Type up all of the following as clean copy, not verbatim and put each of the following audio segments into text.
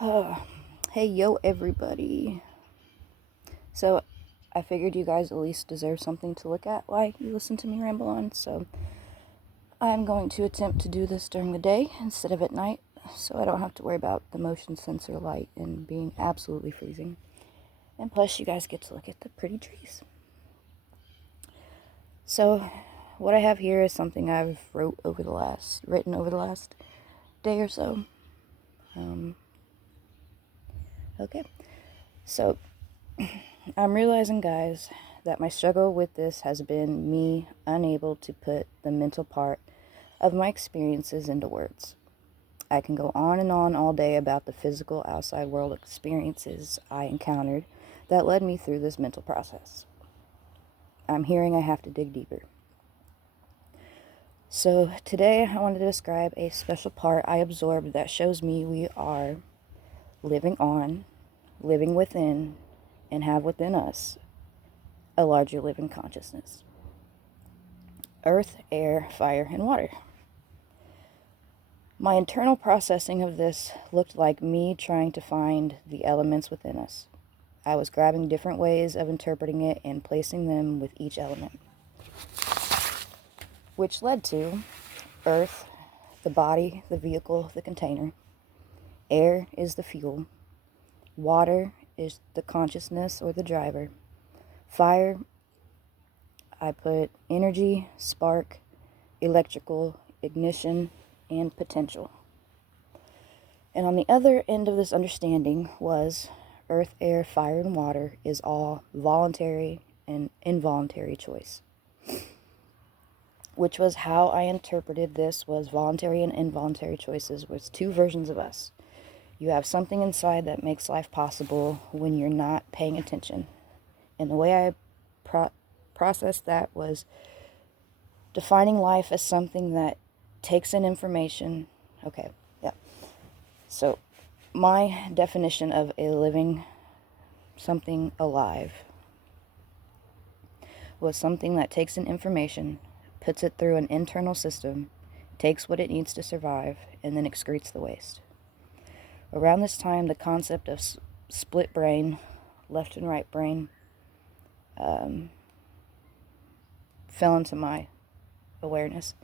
Hey, yo, everybody. So, I figured you guys at least deserve something to look at while you listen to me ramble on, so I'm going to attempt to do this during the day instead of at night, so I don't have to worry about the motion sensor light and being absolutely freezing. And plus, you guys get to look at the pretty trees. So, what I have here is something I've written over the last day or so. Okay. So, I'm realizing, guys, that my struggle with this has been me unable to put the mental part of my experiences into words. I can go on and on all day about the physical outside world experiences I encountered that led me through this mental process. I'm hearing I have to dig deeper. So today I wanted to describe a special part I absorbed that shows me we are living on, living within, and have within us a larger living consciousness. Earth, air, fire, and water. My internal processing of this looked like me trying to find the elements within us. I was grabbing different ways of interpreting it and placing them with each element, which led to earth, the body, the vehicle, the container. Air is the fuel. Water is the consciousness or the driver. Fire, I put energy, spark, electrical, ignition, and potential. And on the other end of this understanding was earth, air, fire, and water is all voluntary and involuntary choice. Which was how I interpreted this was voluntary and involuntary choices was two versions of us. You have something inside that makes life possible when you're not paying attention. And the way I processed that was defining life as something that takes in information. Okay, yeah. So my definition of a living something alive was something that takes in information, puts it through an internal system, takes what it needs to survive, and then excretes the waste. Around this time, the concept of split brain, left and right brain, fell into my awareness.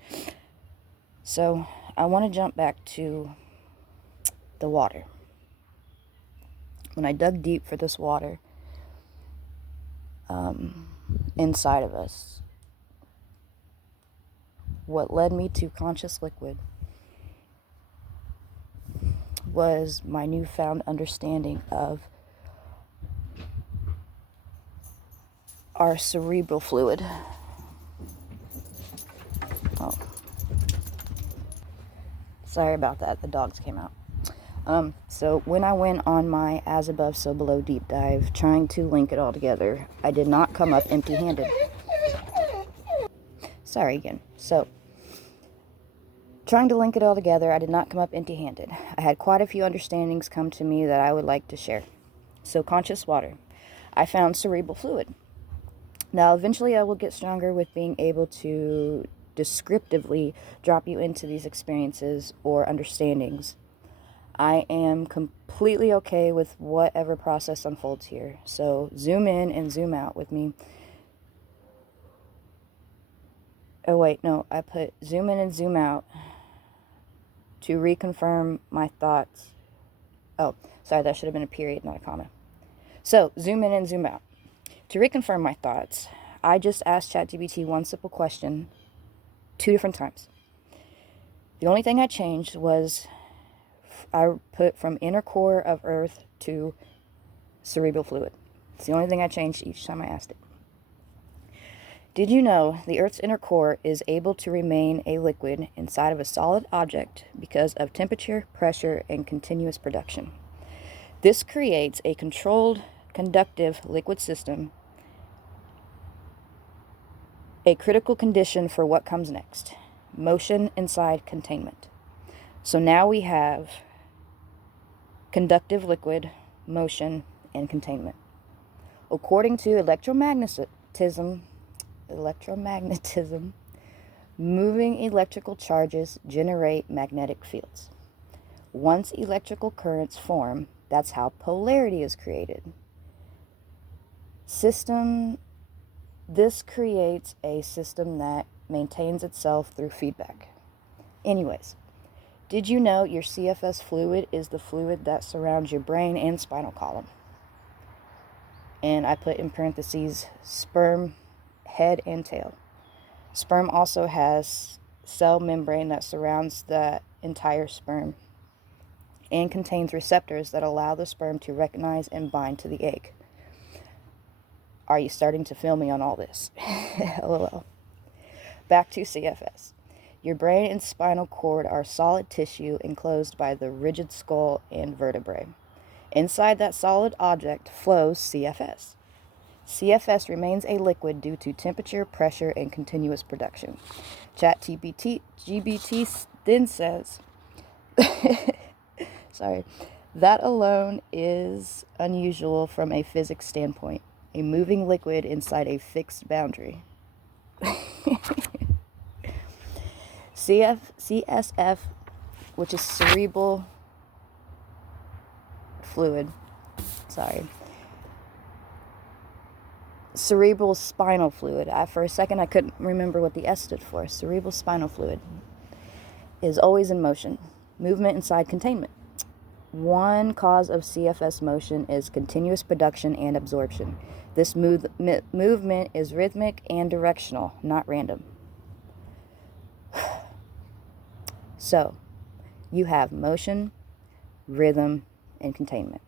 So I want to jump back to the water. When I dug deep for this water inside of us, what led me to conscious liquid was my newfound understanding of our cerebral fluid. Oh, sorry about that. The dogs came out. So when I went on my as above, so below deep dive, trying to link it all together, I did not come up empty-handed. Sorry again. So, trying to link it all together, I did not come up empty-handed. I had quite a few understandings come to me that I would like to share. So, conscious water. I found cerebral fluid. Now, eventually I will get stronger with being able to descriptively drop you into these experiences or understandings. I am completely okay with whatever process unfolds here. So zoom in and zoom out with me. Oh wait, no, I put zoom in and zoom out to reconfirm my thoughts. Oh, sorry, that should have been a period, not a comma. So zoom in and zoom out. To reconfirm my thoughts, I just asked ChatGPT one simple question 2 different times. The only thing I changed was I put from inner core of earth to cerebral fluid. It's the only thing I changed each time I asked it. Did you know the Earth's inner core is able to remain a liquid inside of a solid object because of temperature, pressure, and continuous production? This creates a controlled, conductive liquid system, a critical condition for what comes next: motion inside containment. So now we have conductive liquid, motion, and containment. According to electromagnetism, moving electrical charges generate magnetic fields. Once electrical currents form, that's how polarity is created. This creates a system that maintains itself through feedback. Anyways, did you know your CFS fluid is the fluid that surrounds your brain and spinal column? And I put in parentheses, sperm, head, and tail. Sperm also has cell membrane that surrounds the entire sperm and contains receptors that allow the sperm to recognize and bind to the egg. Are you starting to feel me on all this? LOL. Back to CFS. Your brain and spinal cord are solid tissue enclosed by the rigid skull and vertebrae. Inside that solid object flows CFS. CFS remains a liquid due to temperature, pressure, and continuous production. GBT then says, that alone is unusual from a physics standpoint. A moving liquid inside a fixed boundary. CSF, which is cerebral fluid. Cerebral spinal fluid. For a second, I couldn't remember what the S stood for. Cerebral spinal fluid is always in motion. Movement inside containment. One cause of CFS motion is continuous production and absorption. This movement is rhythmic and directional, not random. So, you have motion, rhythm, and containment.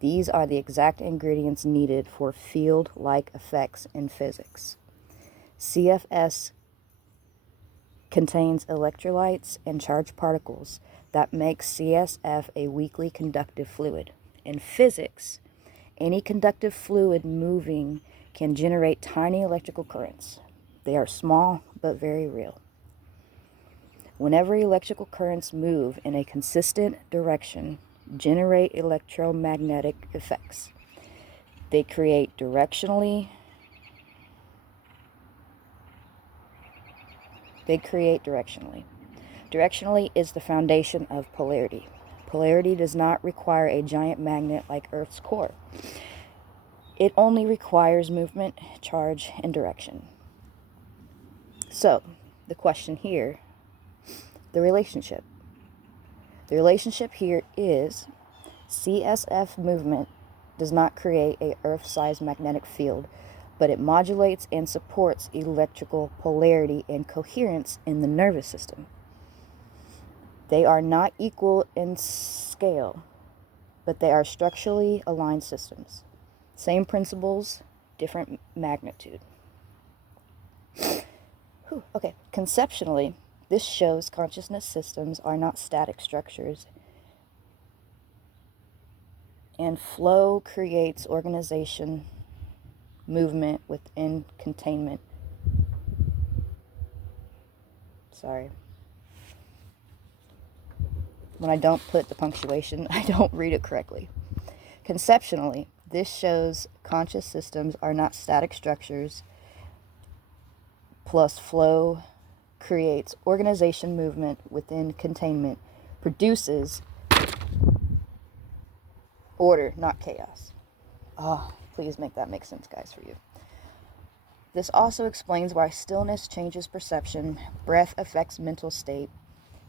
These are the exact ingredients needed for field-like effects in physics. CFS contains electrolytes and charged particles that make CSF a weakly conductive fluid. In physics, any conductive fluid moving can generate tiny electrical currents. They are small but very real. Whenever electrical currents move in a consistent direction, generate electromagnetic effects. They create directionally. Directionally is the foundation of polarity. Polarity does not require a giant magnet like Earth's core. It only requires movement, charge, and direction. So, the question here, the relationship. The relationship here is CSF movement does not create a Earth-sized magnetic field, but it modulates and supports electrical polarity and coherence in the nervous system. They are not equal in scale, but they are structurally aligned systems. Same principles, different magnitude. Okay, conceptually, this shows consciousness systems are not static structures, and flow creates organization, movement within containment. When I don't put the punctuation, I don't read it correctly. Conceptually, this shows conscious systems are not static structures, plus flow creates organization, movement within containment, produces order, not chaos. Please make that make sense, guys, for you. This also explains why stillness changes perception, breath affects mental state,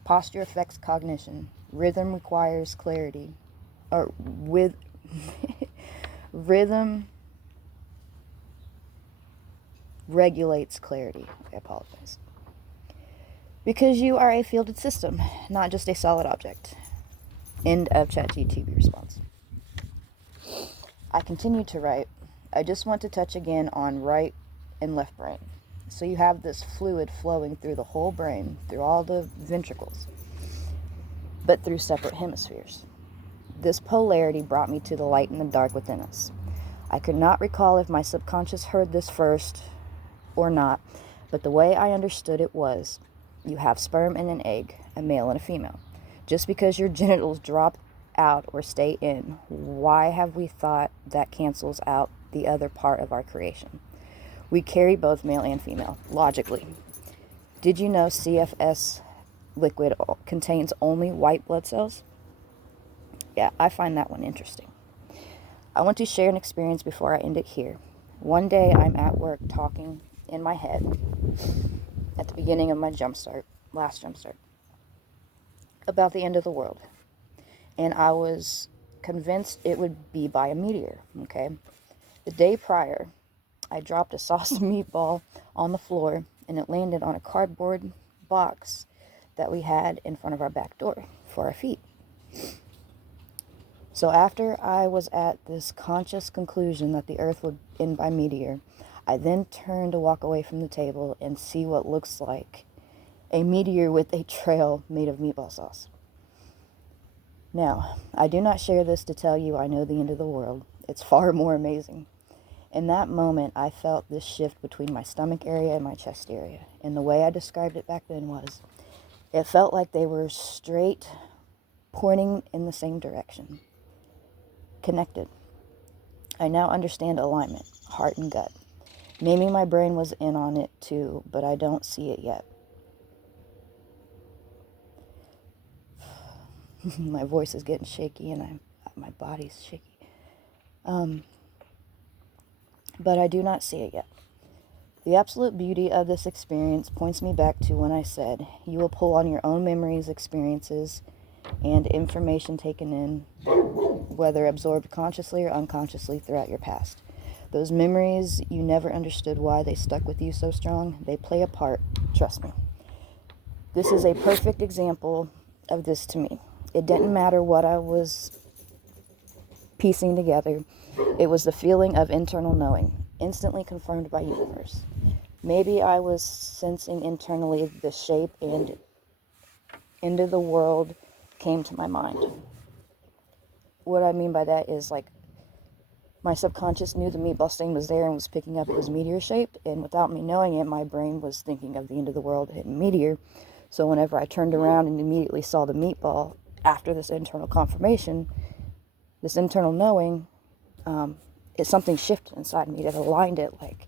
posture affects cognition, rhythm requires clarity, rhythm regulates clarity. I apologize. Because you are a fielded system, not just a solid object. End of ChatGPT response. I continue to write. I just want to touch again on right and left brain. So you have this fluid flowing through the whole brain, through all the ventricles, but through separate hemispheres. This polarity brought me to the light and the dark within us. I could not recall if my subconscious heard this first or not, but the way I understood it was, you have sperm and an egg, a male and a female. Just because your genitals drop out or stay in, why have we thought that cancels out the other part of our creation? We carry both male and female, logically. Did you know CFS liquid contains only white blood cells. Yeah, I find that one interesting. I want to share an experience before I end it here. One day I'm at work talking in my head at the beginning of my last jumpstart, about the end of the world. And I was convinced it would be by a meteor, okay? The day prior, I dropped a sauce meatball on the floor and it landed on a cardboard box that we had in front of our back door for our feet. So after I was at this conscious conclusion that the earth would end by meteor, I then turned to walk away from the table and see what looks like a meteor with a trail made of meatball sauce. Now, I do not share this to tell you I know the end of the world. It's far more amazing. In that moment, I felt this shift between my stomach area and my chest area. And the way I described it back then was, it felt like they were straight, pointing in the same direction. Connected. I now understand alignment, heart and gut. Maybe my brain was in on it too, but I don't see it yet. My voice is getting shaky and my body's shaky. But I do not see it yet. The absolute beauty of this experience points me back to when I said, you will pull on your own memories, experiences, and information taken in, whether absorbed consciously or unconsciously throughout your past. Those memories, you never understood why they stuck with you so strong. They play a part, trust me. This is a perfect example of this to me. It didn't matter what I was piecing together. It was the feeling of internal knowing, instantly confirmed by universe. Maybe I was sensing internally the shape and end of the world came to my mind. What I mean by that is, like, my subconscious knew the meatball stain was there and was picking up it was meteor shaped, and without me knowing it, my brain was thinking of the end of the world hitting meteor. So whenever I turned around and immediately saw the meatball, after this internal confirmation, this internal knowing, something shifted inside me that aligned it, like,